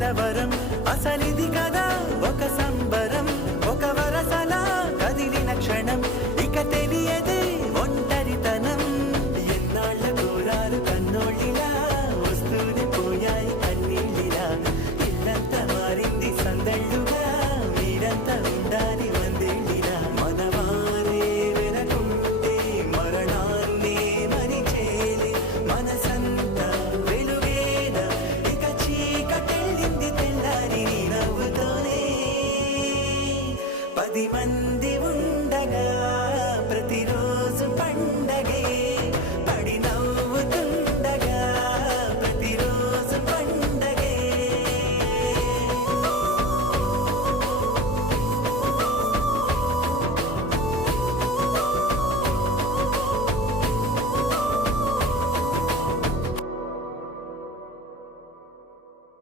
కలవరం అసలిది కదా ఒక సంబరం ఒక వరసలా కదిలిన క్షణం ఇక తెలియదే ఒంటరితనం ఎన్నాళ్ళ కోరారు కన్నోళ్ళిలా వస్తూనే పోయాయి కన్నీళ్ళిలా ఇల్లంతా మారింది సందళ్ళుగా మీరంతా ఉండాలి వందేళ్ళిలా మనవారే వెనకుంటే మరణాన్నే మరిచేలి మనసంతా వెలుగేన ఇక చీకటెళ్ళింది తెల్లారి నీ నవ్వుతోనే 10 మంది